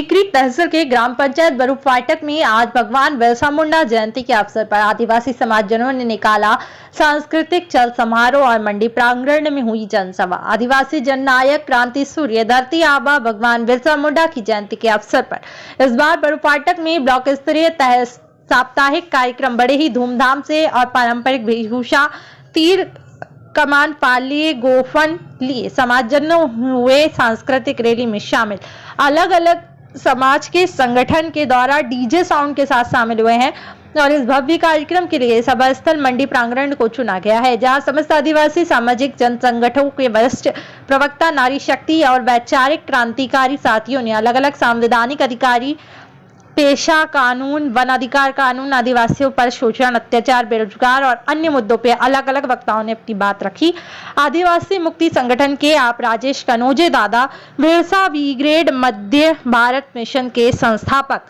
टीकरी तहसील के ग्राम पंचायत बरूप फाटक में आज भगवान बिरसा मुंडा जयंती के अवसर पर आदिवासी समाजजनों ने निकाला सांस्कृतिक चल समारोह और मंडी प्रांगण में हुई जनसभा। आदिवासी जननायक क्रांति सूर्य धरती आबा भगवान बिरसा मुंडा की जयंती के अवसर पर इस बार बरूप फाटक में ब्लॉक स्तरीय साप्ताहिक कार्यक्रम बड़े ही धूमधाम से और पारंपरिक वेशभूषा तीर कमान पाली गोफन लिए समाजजनों हुए सांस्कृतिक रैली में शामिल। अलग अलग समाज के संगठन के द्वारा डीजे साउंड के साथ शामिल हुए हैं और इस भव्य कार्यक्रम के लिए सभा स्थल मंडी प्रांगण को चुना गया है, जहां समस्त आदिवासी सामाजिक जन संगठनों के वरिष्ठ प्रवक्ता, नारी शक्ति और वैचारिक क्रांतिकारी साथियों ने अलग अलग संवैधानिक अधिकारी, पेशा कानून, वन अधिकार कानून, आदिवासियों पर शोषण, अत्याचार, बेरोजगार और अन्य मुद्दों पे अलग अलग वक्ताओं ने अपनी बात रखी। आदिवासी मुक्ति संगठन के आप राजेश कनोजे दादा, बिरसा ब्रिगेड मध्य भारत मिशन के संस्थापक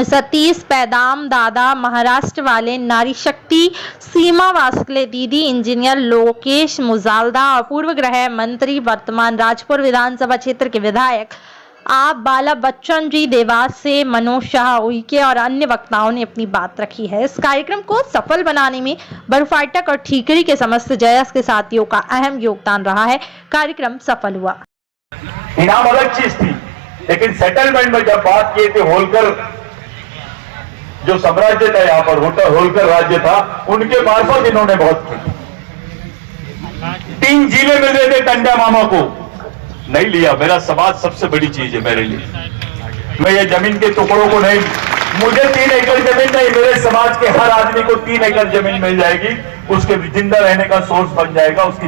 सतीश पैदाम दादा, महाराष्ट्र वाले नारी शक्ति सीमा वास्कले दीदी, इंजीनियर लोकेश मुजालदा और पूर्व गृह मंत्री वर्तमान राजपुर विधानसभा क्षेत्र के विधायक आप बाला बच्चन जी, देवास से मनोज शाह उइके और अन्य वक्ताओं ने अपनी बात रखी है। इस कार्यक्रम को सफल बनाने में बरूप फाटक और ठीकरी के समस्त जयस के साथियों का अहम योगदान रहा है। कार्यक्रम सफल हुआ। इनाम अलग चीज थी, लेकिन सेटलमेंट में जब बात की थी, होलकर जो साम्राज्य था, यहाँ पर होलकर राज्य था, उनके मार्फत इन्होंने बहुत की। 3 जिले मिल रहे थे टंडा मामा को, नहीं लिया। मेरा समाज सबसे बड़ी चीज है मेरे लिए। मैं ये जमीन के टुकड़ों को नहीं, मुझे 3 एकड़ जमीन नहीं, मेरे समाज के हर आदमी को 3 एकड़ जमीन मिल जाएगी, उसके जिंदा रहने का सोर्स बन जाएगा, उसकी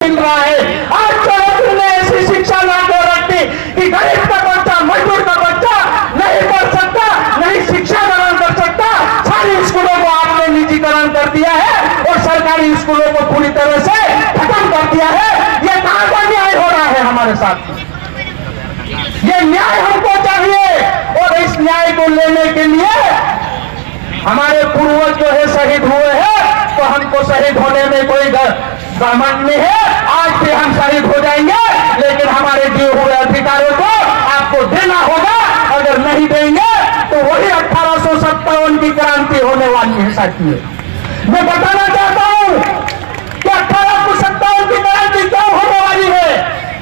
मिल रहा है। आज चौधरी ने ऐसी शिक्षा लागू रखी कि गरीब का बच्चा, मजदूर का बच्चा नहीं पढ़ सकता, नहीं शिक्षा ग्रहण कर सकता। सारी स्कूलों को आपने निजीकरण कर दिया है और सरकारी स्कूलों को पूरी तरह से खत्म कर दिया है। ये कहां का न्याय हो रहा है हमारे साथ? ये न्याय हमको चाहिए और इस न्याय को लेने के लिए हमारे पूर्वज जो है शहीद हुए हैं, तो हमको शहीद होने में कोई घमंड नहीं है। आज भी हम शहीद हो जाएंगे, लेकिन हमारे दिए हुए अधिकारों को आपको देना होगा। अगर नहीं देंगे तो वही 1857 की क्रांति होने वाली है। साथियों, मैं बताना चाहता हूं कि 1857 की क्रांति क्यों होने वाली है,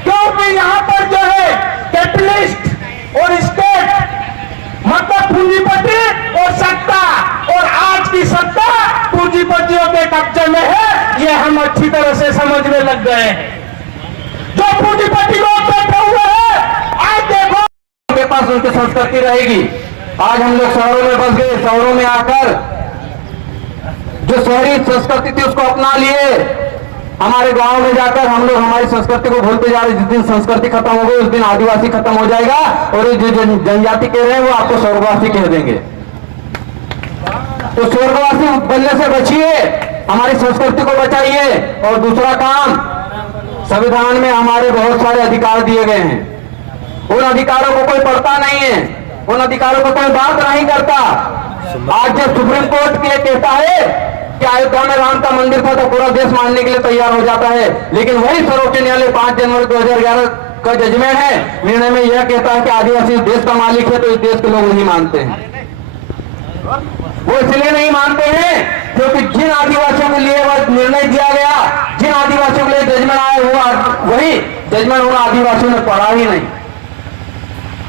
क्योंकि यहाँ पर जो है कैपिटलिस्ट और स्टेट, मतलब पूंजीपति और सत्ता, और आज की सत्ता पूंजीपतियों के कब्जे में है, ये हम अच्छी तरह से समझने लग गए हैं। जो पूंजीपति लोग बैठे हुए हैं, आज देखो उनके पास उनकी संस्कृति रहेगी। आज हम लोग शहरों में बस गए, शहरों में आकर जो शहरी संस्कृति थी उसको अपना लिए। हमारे गांव में जाकर हम लोग हमारी संस्कृति को भूलते जा रहे। जिस दिन संस्कृति खत्म हो गई उस दिन आदिवासी खत्म हो जाएगा, और ये जो जनजाति कह रहे हैं वो आपको स्वर्गवासी कह देंगे। तो स्वर्गवासी बनने से बचिए, हमारी संस्कृति को बचाइए। और दूसरा काम, संविधान में हमारे बहुत सारे अधिकार दिए गए हैं, उन अधिकारों को कोई पढ़ता नहीं है, उन अधिकारों को कोई बात नहीं करता। आज जब सुप्रीम कोर्ट ये कहता है कि अयोध्या में राम का मंदिर था, तो पूरा देश मानने के लिए तैयार हो जाता है, लेकिन वही सर्वोच्च न्यायालय 5 जनवरी 2011 का जजमेंट है, निर्णय में यह कहता है कि आदिवासी देश का मालिक है, तो इस देश के लोग नहीं मानते हैं। वो इसलिए नहीं मानते हैं क्योंकि जिन आदिवासियों के लिए वह निर्णय दिया गया, जिन आदिवासियों के लिए जजमेंट आया हुआ, वही जजमेंट उन आदिवासियों ने पढ़ा ही नहीं,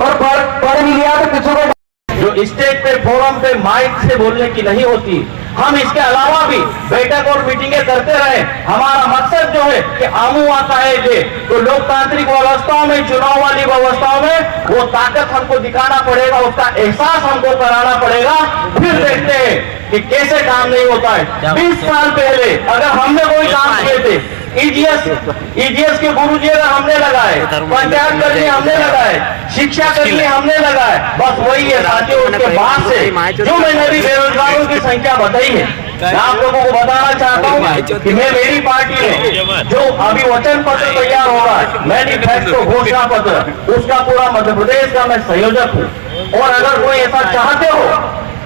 और पढ़ भी लिया तो किसी को जो स्टेज पे फोरम पे माइक से बोलने की नहीं होती। हम इसके अलावा भी बैठक और मीटिंगें करते रहे। हमारा मकसद जो है कि आमू आता है ये, तो लोकतांत्रिक व्यवस्थाओं में, चुनाव वाली व्यवस्थाओं में वो ताकत हमको दिखाना पड़ेगा, उसका एहसास हमको कराना पड़ेगा। फिर देखते हैं कि कैसे काम नहीं होता है। 20 साल पहले अगर हमने कोई काम किए थे, ईडीएस के गुरुजी अगर हमने लगाए, पंचायत करनी हमने लगाए, शिक्षा करनी हमने लगाए, बस वही है साथियों। उसके बाद से जो मैंने भी बेरोजगारों की संख्या बताई है, मैं आप लोगों को बताना चाहता हूँ कि मैं मेरी पार्टी में जो अभी वचन पत्र तैयार होगा, मैनिफेस्टो घोषणा पत्र, उसका पूरा मध्य प्रदेश का मैं संयोजक हूँ। और अगर कोई ऐसा चाहते हो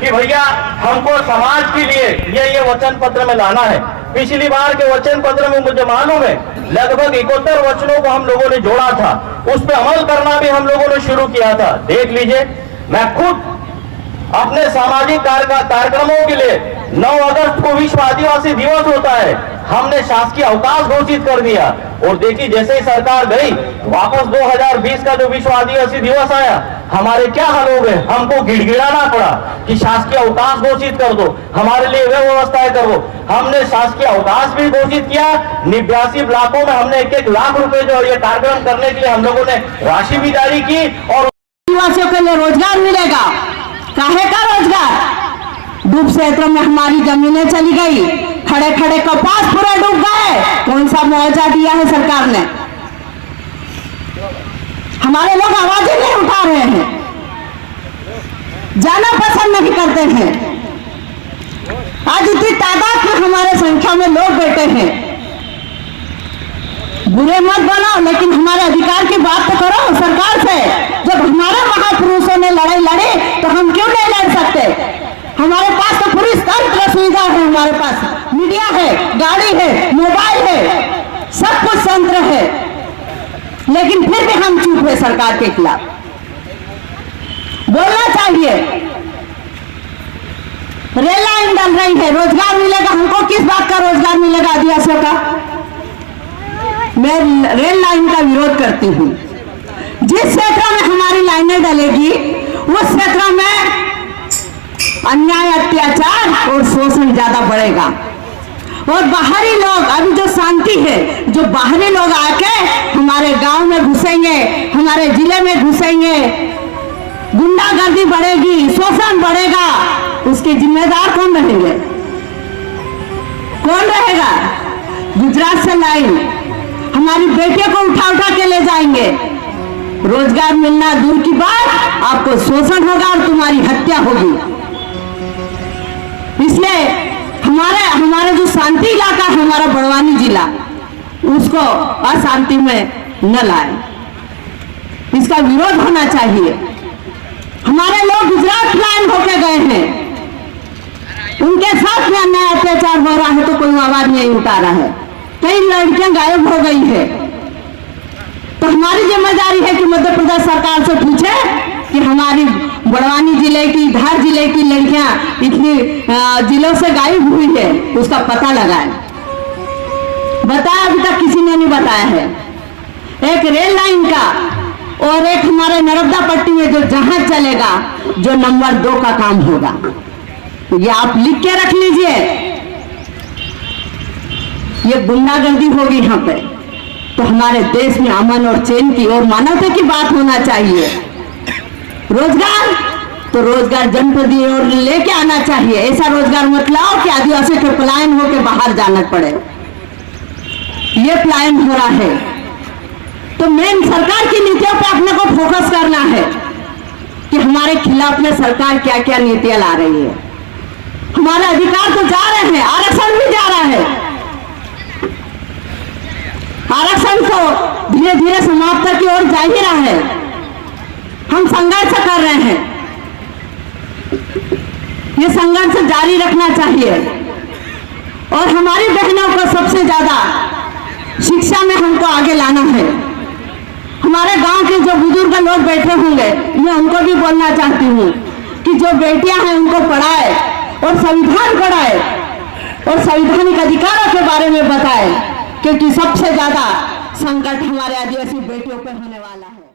कि भैया हमको समाज के लिए ये वचन पत्र में लाना है, पिछली बार के वचन पत्र में मुझे मालूम है लगभग 71 वचनों को हम लोगों ने जोड़ा था, उस पर अमल करना भी हम लोगों ने शुरू किया था। देख लीजिए, मैं खुद अपने सामाजिक कार्यक्रमों के लिए 9 अगस्त को विश्व आदिवासी दिवस होता है, हमने शासकीय अवकाश घोषित कर दिया। और देखिए जैसे ही सरकार गई वापस 2020 का जो विश्व आदिवासी दिवस आया, हमारे क्या हाल हो गए, हमको गिड़गिड़ाना पड़ा कि शासकीय अवकाश घोषित कर दो, हमारे लिए वे व्यवस्थाएं करो। हमने शासकीय अवकाश भी घोषित किया, 89 ब्लॉकों में हमने 1-1 लाख रुपए जो ये कार्यक्रम करने के लिए हम लोगों ने राशि भी जारी की। और आदिवासियों के लिए रोजगार मिलेगा। काहे का रोजगार? डूब क्षेत्र में हमारी जमीनें चली गई, खड़े खड़े कपास पूरे डूब गए। कौन सा मुआवजा दिया है सरकार ने? हमारे लोग आवाजें नहीं उठा रहे हैं, जाना पसंद नहीं करते हैं। आज इतनी तादाद में हमारे संख्या में लोग बैठे हैं, बुरे मत बनो, लेकिन हमारे अधिकार की बात तो करो सरकार से। जब हमारे महापुरुषों ने लड़ाई लड़ी तो हम क्यों नहीं लड़ सकते? हमारे पास तो पूरी तंत्र सुविधा है, हमारे पास मीडिया है, गाड़ी है, मोबाइल है, सब कुछ तंत्र है, लेकिन फिर भी हम चुप है सरकार के खिलाफ। बोलना चाहिए। रेल लाइन डल रही है, रोजगार मिलेगा हमको? किस बात का रोजगार मिलेगा आदिवासियों का? मैं रेल लाइन का विरोध करती हूँ। जिस क्षेत्र में हमारी लाइनें डलेगी उस क्षेत्र में अन्याय, अत्याचार और शोषण ज्यादा बढ़ेगा। और बाहरी लोग, अभी जो शांति है, जो बाहरी लोग आके हमारे गांव में घुसेंगे, हमारे जिले में घुसेंगे, गुंडागर्दी बढ़ेगी, शोषण बढ़ेगा, उसके जिम्मेदार कौन रहेंगे? कौन रहेगा? गुजरात से लाइन हमारी बेटियों को उठा उठा के ले जाएंगे। रोजगार मिलना दूर की बात, आपको शोषण होगा और तुम्हारी हत्या होगी। इसलिए हमारे जो शांति इलाका है, हमारा बड़वानी जिला, उसको अशांति में न लाए, इसका विरोध होना चाहिए। हमारे लोग गुजरात लाइन होके गए हैं, उनके साथ में अन्याय अत्याचार हो रहा है तो कोई आवाज नहीं उठा रहा है, कई लड़कियां गायब हो गई है। तो हमारी जिम्मेदारी है कि मध्य प्रदेश सरकार से पूछे कि हमारी बड़वानी जिले की, धार जिले की लड़कियां इतनी जिलों से गायब हुई है, उसका पता लगाए। बताया अभी तक किसी ने नहीं बताया है। एक रेल लाइन का और एक हमारे नर्मदा पट्टी में जो जहाज चलेगा, जो नंबर 2 का काम होगा, ये आप लिख के रख लीजिए। ये गुंडागर्दी होगी यहाँ पे, तो हमारे देश में अमन और चैन की और मानवता की बात होना चाहिए। रोजगार तो रोजगार जनपदी और लेके आना चाहिए। ऐसा रोजगार मत लाओ कि आदिवासी के पलायन होके बाहर जाना पड़े। ये पलायन हो रहा है, तो मेन सरकार की नीतियों पे अपने को फोकस करना है कि हमारे खिलाफ में सरकार क्या क्या नीतियां ला रही है। हमारे अधिकार तो जा रहे हैं, आरक्षण भी जा रहा है, आरक्षण को धीरे धीरे समाप्त की ओर जा ही रहा है। हम संघर्ष कर रहे हैं, ये संघर्ष जारी रखना चाहिए। और हमारी बहनों को सबसे ज्यादा शिक्षा में हमको आगे लाना है। हमारे गांव के जो बुजुर्ग लोग बैठे होंगे, मैं उनको भी बोलना चाहती हूँ कि जो बेटियां हैं उनको पढ़ाए और संविधान पढ़ाए और संवैधानिक अधिकारों के बारे में बताए, क्योंकि सबसे ज्यादा संकट हमारे आदिवासी बेटियों पर होने वाला है।